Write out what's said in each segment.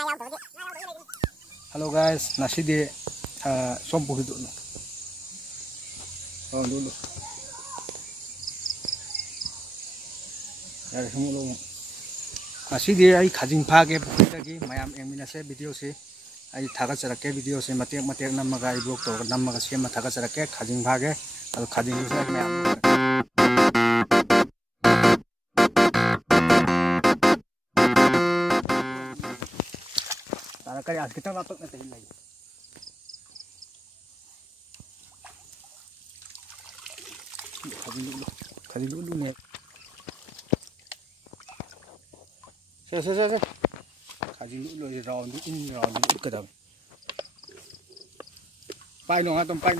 Halo guys, nasi di sompo gitu no. Oh dulu. Ya semua nasi di ay kajing pagi lagi mayam yang minasnya video sih. Ay taga cerake video sih mati nama ga ibu to nama ga sih taga cerake kajing pagi atau kajing itu mayam. Karena kayak kita lapuk nanti lagi. Kali dulu nih. Saya. Kali dulu round ke dalam. Pai nong atau pai.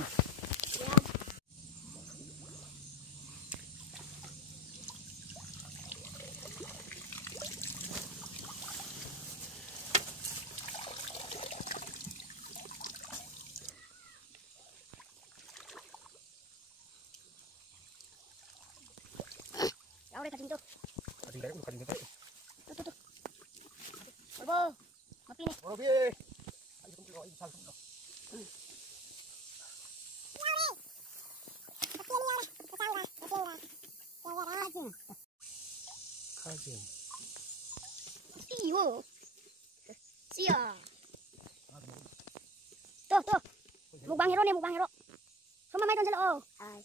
Udah kacing tuh. Kacing dari kacing dari. Tuh. Bobo, mapi nih. Bobo. Ayo kumpul ini sal. Kacing. Iyo. Sia. Tuh. Mukbang hero nih, mukbang hero. Sama main tonjol oh. Hai.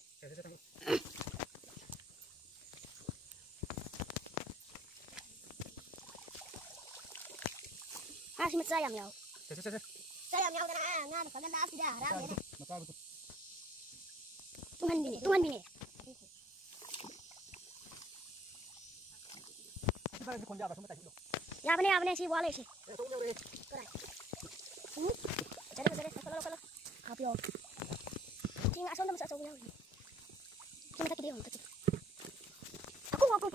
Simit sayam yaw. Sayam yaw na paganda asi dah. Tuhan bini. Ya bane si wale si. Jadi kalau. Kapio. Tinggal asal nama asal yaw. Cuma tak dia untuk. Aku ngadu.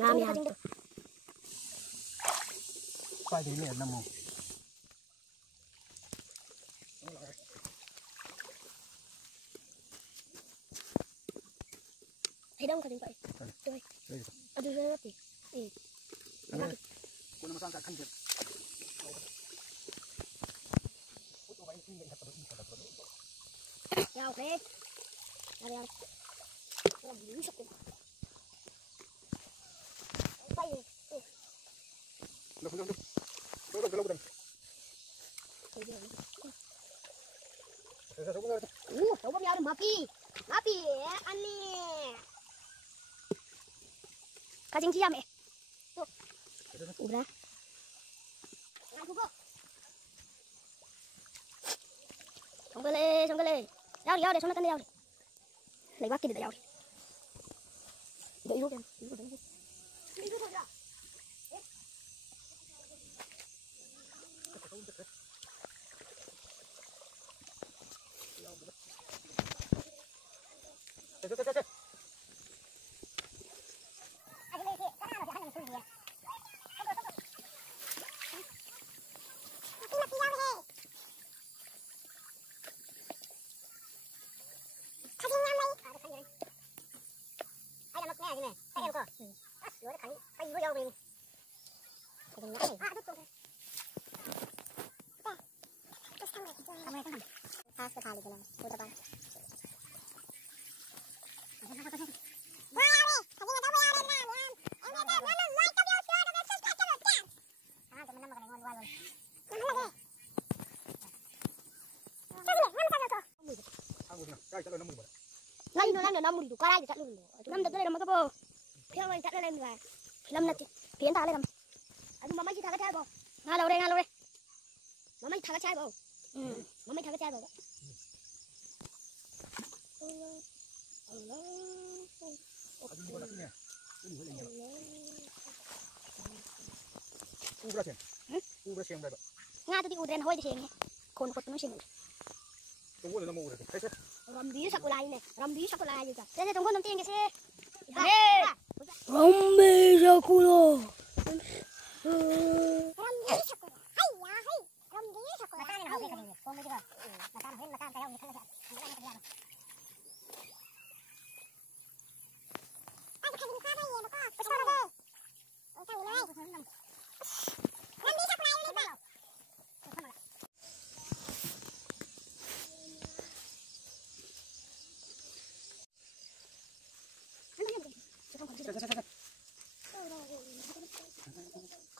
Ngam. Pai ini ada mau. Hidang kacing pai. Tuh. Aduh roti. Kuna masang kan dia. Ya oke. Yang busuk. Pai. Look. Coba biar mapi ani. Kacing ciam tuh. Udah. Ngaku kok. Songgele. Yaw deh, sonatan yaw deh. Lagi waktu deh yaw. Deh ibu kan. Ibu saja. Lain namun itu karai cat dulu. Nam dak nama apa? Piang main cat lain dua. Film nanti pian tak lain. Aduh mama kita kacau bo. Ngalau re. Mama kita kacau bo. Mama kita kacau bo. Allah. Ubra siang berapa? Ngatu di udren hoi di sini. Kon kot nu sini. Tunggu nama ubra. Rambi sekolah juga. Saya tunggu nanti yang sih. Rambi sekolah.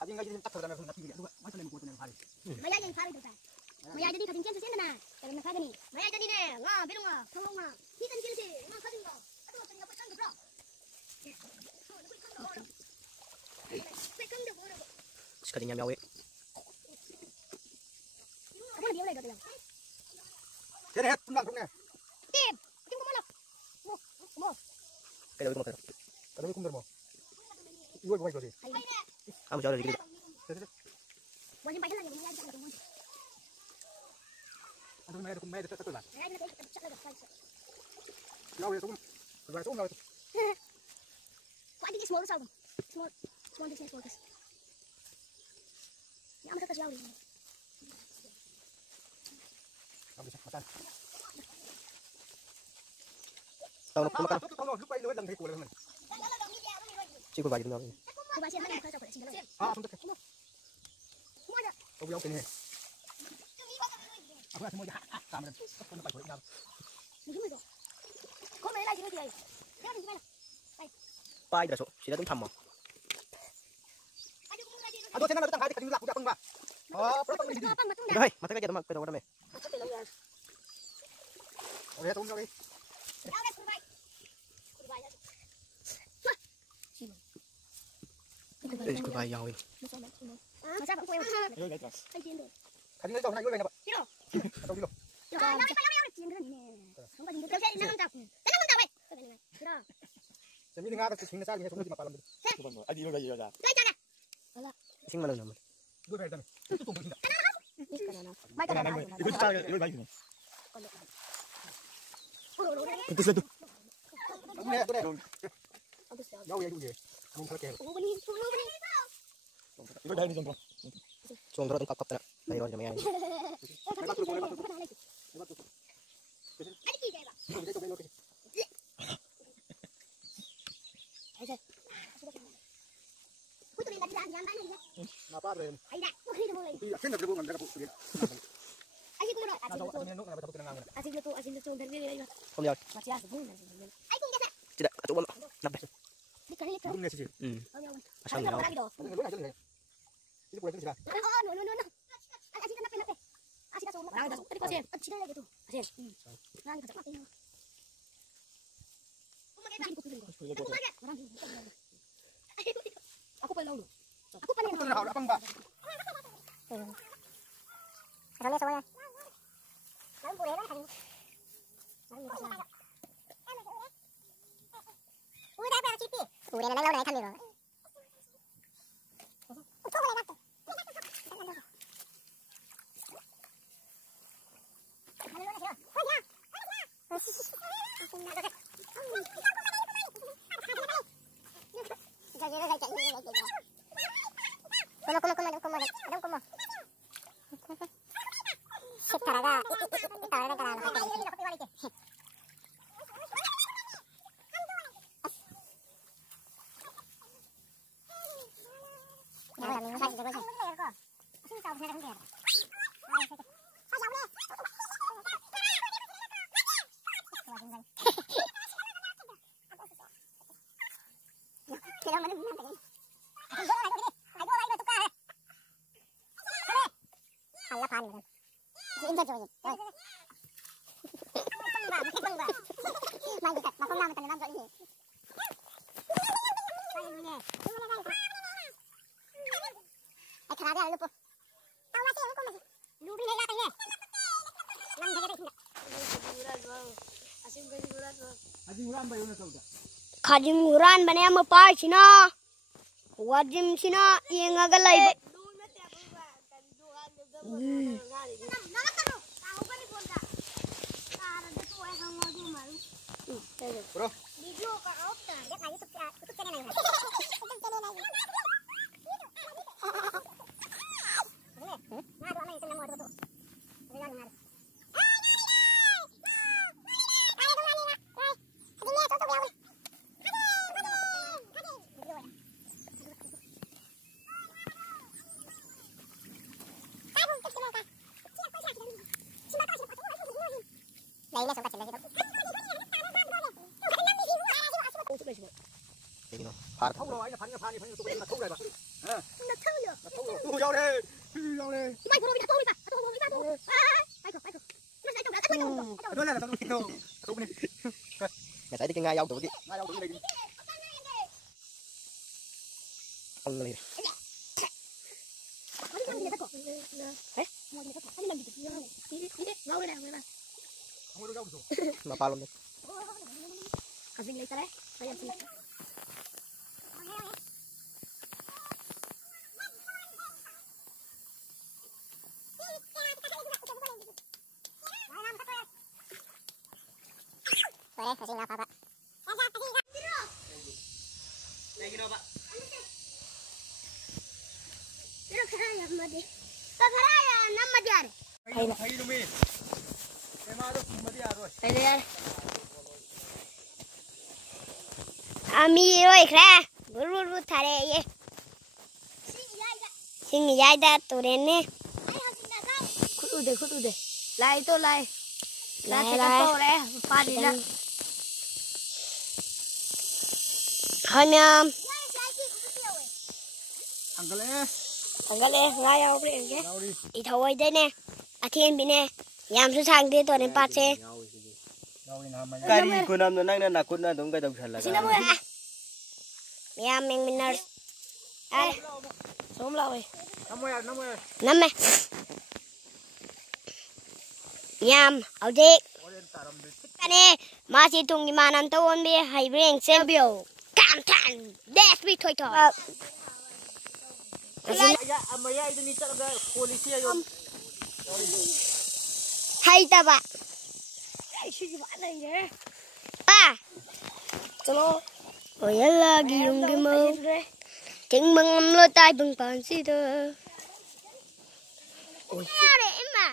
가진 가지 딱 들어가면 그 같은 게 누가 완전히 못 보는 발이. Maya yang pare dosa. Maya jadi kadin chen sen na. Kalau nak kadin. Maya jadi ne, nga belum nga, thong nga. Ni kan chen se, nga kadin nga. Aduh, kan apa kan bro. Second de boro. Sekali nyam yawe. Apa dia boleh dosa. Jadi het pulang pulang. Tim, tim ko malap. Mo. Kaya ko makara. Kalau ikum dermo. Iwo iwo iwo. Kamu jauh dari kita. Wajib bayar lagi, Maya jadi mo. Aduh, main dekat lah. Maya nak cak lagi. Yawe itu, berarti itu nggak itu. Kok ada small sound? Small this. Ya, amat kerja yawe. Kamu bisa makan. Tahu nak makan. Tahu lupa itu yang hikul kan. Cikgu bagi dulu. Ko ba siya man ko sa ko sila. Ah, suntuk. Mo ada. Kau biar sini. Aku semua jahat. Kamu dah. Kau nak pakai apa? Ni mo do. Ko may lagi ni ay. Ya ni gimana? Pai dah so. Sila tu tham. Aduh, saya nak datang hari kadin laku pun ba. Oh, berapa menit? Apa matong Dah, mata kerja tu mak kerja orang me. Oh, ya tunggu lagi. Cikgu bagi yawe. Masa apa ko yung? Ay, tindo. Kadin itu nak iwo nak apa? Tiro. Atau dulu. Tindo ni. Ang ba tindo? Kasi nang tap. Nang tap. Tiro. Jadi ni ngada sini sali itu di mapalam. Adi lo gaji aja. Ay, jaga. Wala. Sing mana nama? Dua kali dah. Itu tunggu sini. May ka na. Ikut tahu lo bagi ni. Puro. Itu satu. Kamu ni, boleh. Yawe itu je. Kamu pakai. Puro ni. Ikut dah ni jompo. Jompo tu kap tak. Dari orang jamai. Lepas tu boleh lepas tu. Lepas tu. Ada ki jaga. Itu belok. Putri lagi dah jangan ni. Apa rem? Ay, dah. Putri dah mulai. Iya, kena berhubungan dengan putri. Asik kumuro. Ada nak dapat kenangan. Asik lutu dari dia. Kamu jauh. Masih asik pun. Ay, kung jasa. Tidak. Atau apa? Nak. Di kali itu. Belum ni sih. Asal ni. Ay, lagi do. Lu aja ni. Itu boleh sih. Oh, no. Asik kenapa? Asik dah semua. Dah tadi pasien. Asik lagi tu. Asik. Nang kita pakai. Aku paling dulu. Aku paling Itu nak apa enggak? Ramai soalnya. Lalu boleh kan hari. Udah apa cipi? Udah nang lawan kan ni. Kajimuran bane am pa china wajim china yengaga live Bro. Video ka off ta. Dia kayu YouTube channel na. Jadi no, par. Thâu rồi, phản phản phản tụi nó thâu rồi bà. Nó thâu được. Thâu vô đi, vô đi. Mày của nó bị thâu đi bà. Thâu đi bà. Mày của. Nó sẽ trồng đã thâu đâu. Đó là tao thâu. Thâu đi. Mày thấy cái ngay dâu tụi đi. Ngay đâu tụi đi. Ăn lên. Mà pa luôn đi. Cái gì lấy ta đấy? Đây em xin. Thấy đâu mi. Em mà đâu mà đi à rồi. Đây đây. Ami ơi kha. Buru thare ye. Sing yai da to rene. Khudu de. Lai to lai. Lai se ka to re. Pa di la. Hanam. Angale lai au re ye. I thoi đây nè. A thiên bi nè. Yam su sang de to ne pa se. Cái gì cô nam nó năng là cô nam đúng cái đồng sản là. Xin lỗi ạ. Yam mình nợ. Ai. Sống lâu rồi. 50. Năm mẹ. Yam, ở đây. Cái này, mà chỉ tung đi mà nằm tàu ôn bia hay bring xem biểu. Cảm thản, đẹp bị thôi thôi. Hay ta bạn. À. Chalo. Ôi là ghi dùng cái mơ. Chính mừng âm lôi tai bằng bàn xí tơ. Ôi. Em mà.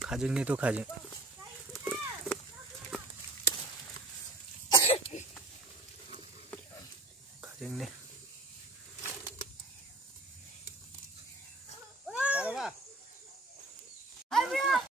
Khajing ni tu khajing. Khajing ni.